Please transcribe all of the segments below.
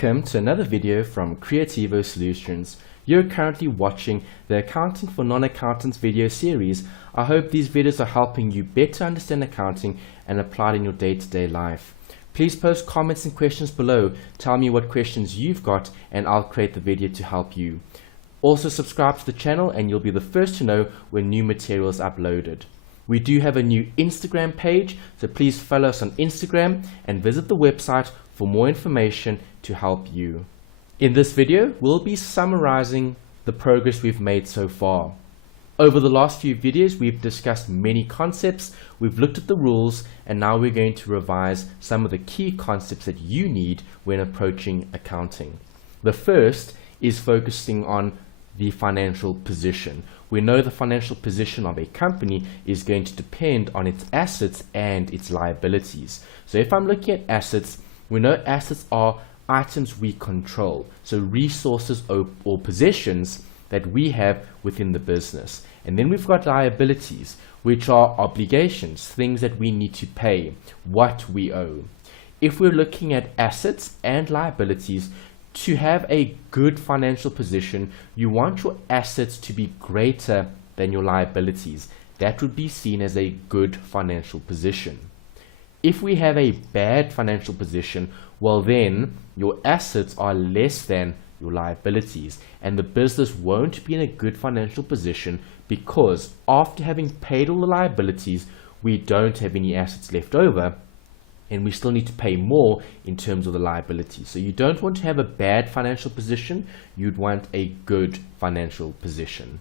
Welcome to another video from Creativo Solutions. You're currently watching the Accounting for Non-Accountants video series. I hope these videos are helping you better understand accounting and apply it in your day-to-day life. Please post comments and questions below. Tell me what questions you've got and I'll create the video to help you. Also subscribe to the channel and you'll be the first to know when new material is uploaded. We do have a new Instagram page, so please follow us on Instagram and visit the website for more information to help you. In this video, we'll be summarizing the progress we've made so far. Over the last few videos, we've discussed many concepts, we've looked at the rules, and now we're going to revise some of the key concepts that you need when approaching accounting. The first is focusing on the financial position. We know the financial position of a company is going to depend on its assets and its liabilities. So if I'm looking at assets, we know assets are items we control, so resources or possessions that we have within the business. And then we've got liabilities, which are obligations, things that we need to pay, what we owe. If we're looking at assets and liabilities, to have a good financial position, you want your assets to be greater than your liabilities. That would be seen as a good financial position. If we have a bad financial position, well then your assets are less than your liabilities and the business won't be in a good financial position, because after having paid all the liabilities, we don't have any assets left over and we still need to pay more in terms of the liability. So you don't want to have a bad financial position, you'd want a good financial position.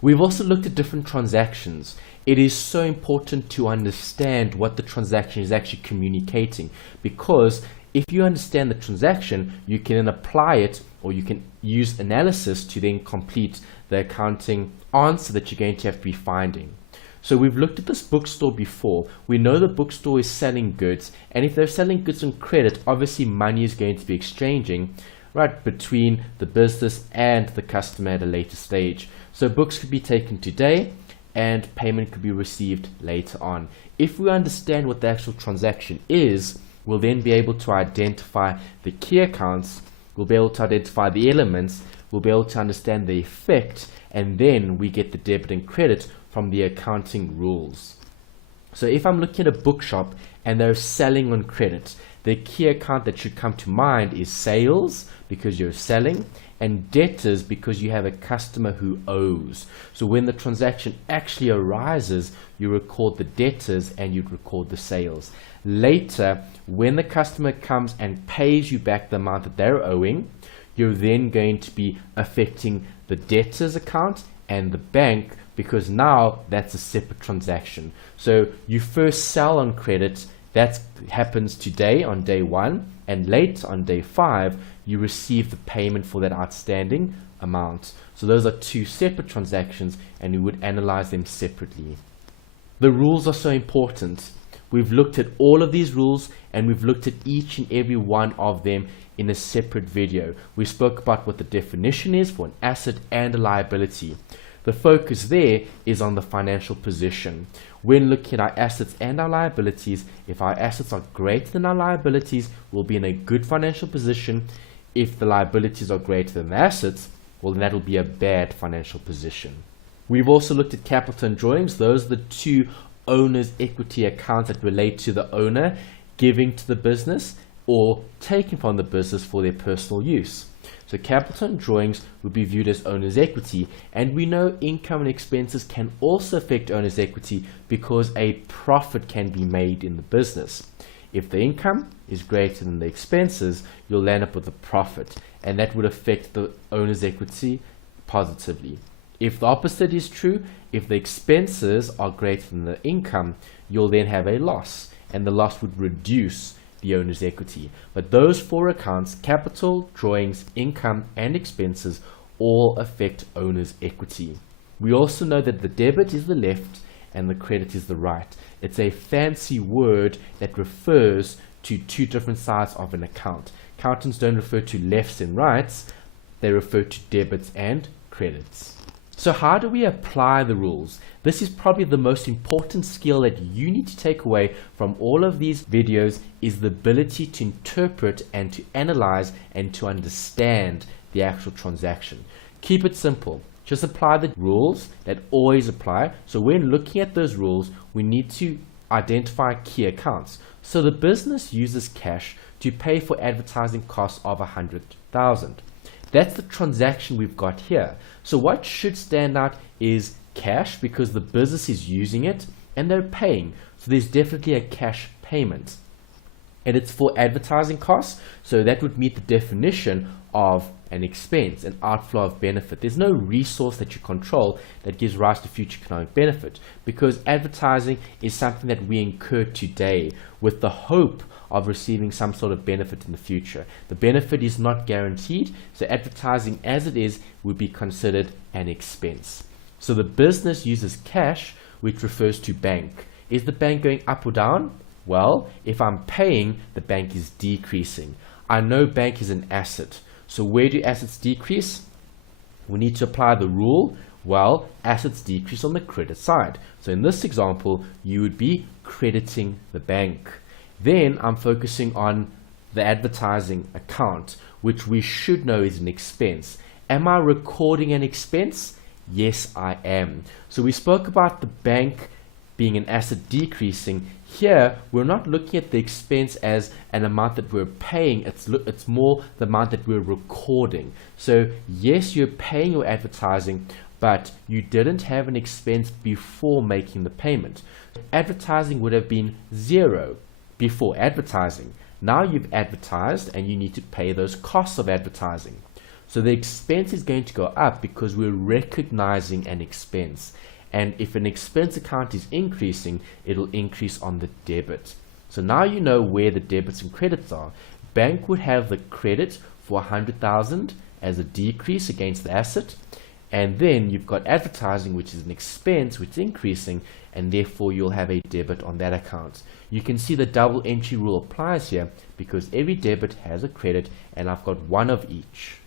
We've also looked at different transactions. It is so important to understand what the transaction is actually communicating, because if you understand the transaction, you can then apply it, or you can use analysis to then complete the accounting answer that you're going to have to be finding. So we've looked at this bookstore before. We know the bookstore is selling goods, and if they're selling goods on credit, obviously money is going to be exchanging right between the business and the customer at a later stage. So books could be taken today and payment could be received later on. If we understand what the actual transaction is, we'll then be able to identify the key accounts, we'll be able to identify the elements, we'll be able to understand the effect, and then we get the debit and credit from the accounting rules. So if I'm looking at a bookshop and they're selling on credit, the key account that should come to mind is sales, because you're selling, and debtors, because you have a customer who owes. So when the transaction actually arises, you record the debtors and you record the sales. Later, when the customer comes and pays you back the amount that they're owing, you're then going to be affecting the debtors account and the bank, because now that's a separate transaction. So you first sell on credit, that happens today on day 1, and late on day 5 you receive the payment for that outstanding amount. So those are two separate transactions and you would analyze them separately. The rules are so important. We've looked at all of these rules and we've looked at each and every one of them in a separate video. We spoke about what the definition is for an asset and a liability. The focus there is on the financial position. When looking at our assets and our liabilities, if our assets are greater than our liabilities, we'll be in a good financial position. If the liabilities are greater than the assets, well, then that will be a bad financial position. We've also looked at capital and drawings. Those are the two owner's equity accounts that relate to the owner giving to the business or taking from the business for their personal use. So capital and drawings would be viewed as owner's equity, and we know income and expenses can also affect owner's equity because a profit can be made in the business. If the income is greater than the expenses, you'll land up with a profit, and that would affect the owner's equity positively. If the opposite is true, if the expenses are greater than the income, you'll then have a loss, and the loss would reduce the owner's equity. But those four accounts, capital, drawings, income, and expenses, all affect owner's equity. We also know that the debit is the left and the credit is the right. It's a fancy word that refers to two different sides of an account. Accountants don't refer to lefts and rights, they refer to debits and credits. So how do we apply the rules? This is probably the most important skill that you need to take away from all of these videos, is the ability to interpret and to analyze and to understand the actual transaction. Keep it simple. Just apply the rules that always apply. So when looking at those rules, we need to identify key accounts. So the business uses cash to pay for advertising costs of 100,000. That's the transaction we've got here. So what should stand out is cash, because the business is using it and they're paying. So there's definitely a cash payment. And it's for advertising costs, so that would meet the definition of an expense, an outflow of benefit. There's no resource that you control that gives rise to future economic benefit, because advertising is something that we incur today with the hope of receiving some sort of benefit in the future. The benefit is not guaranteed, so advertising as it is would be considered an expense. So the business uses cash, which refers to bank. Is the bank going up or down? Well, if I'm paying, the bank is decreasing. I know bank is an asset. So where do assets decrease? We need to apply the rule. Well, assets decrease on the credit side. So in this example, you would be crediting the bank. Then I'm focusing on the advertising account, which we should know is an expense. Am I recording an expense? Yes, I am. So we spoke about the bank being an asset decreasing. Here, we're not looking at the expense as an amount that we're paying. It's more the amount that we're recording. So yes, you're paying your advertising, but you didn't have an expense before making the payment. Advertising would have been zero before advertising. Now you've advertised and you need to pay those costs of advertising. So the expense is going to go up because we're recognizing an expense. And if an expense account is increasing, it'll increase on the debit. So now you know where the debits and credits are. Bank would have the credit for 100,000 as a decrease against the asset. And then you've got advertising, which is an expense, which is increasing, and therefore you'll have a debit on that account. You can see the double entry rule applies here because every debit has a credit, and I've got one of each.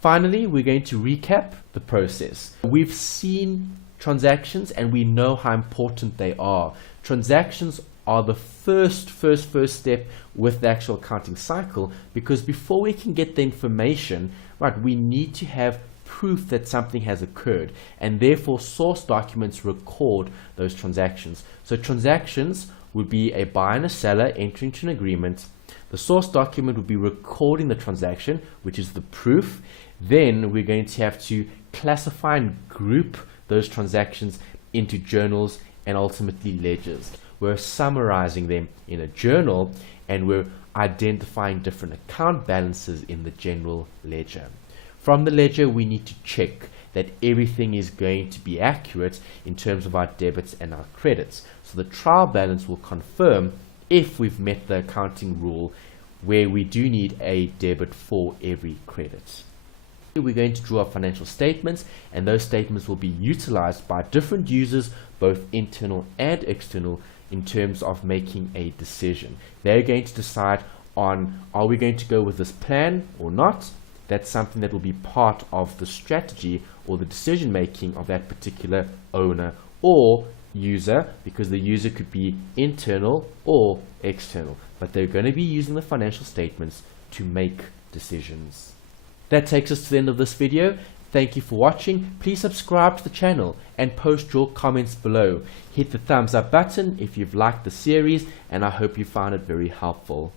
Finally, we're going to recap the process. We've seen transactions and we know how important they are. Transactions are the first step with the actual accounting cycle, because before we can get the information, right, we need to have proof that something has occurred, and therefore source documents record those transactions. So transactions would be a buyer and a seller entering into an agreement. The source document would be recording the transaction, which is the proof. Then we're going to have to classify and group those transactions into journals and ultimately ledgers. We're summarizing them in a journal, and we're identifying different account balances in the general ledger. From the ledger, we need to check that everything is going to be accurate in terms of our debits and our credits. So the trial balance will confirm if we've met the accounting rule, where we do need a debit for every credit. We're going to draw up financial statements, and those statements will be utilized by different users, both internal and external, in terms of making a decision. They're going to decide on, are we going to go with this plan or not? That's something that will be part of the strategy or the decision making of that particular owner or user, because the user could be internal or external, but they're going to be using the financial statements to make decisions. That takes us to the end of this video. Thank you for watching. Please subscribe to the channel and post your comments below. Hit the thumbs up button if you've liked the series, and I hope you found it very helpful.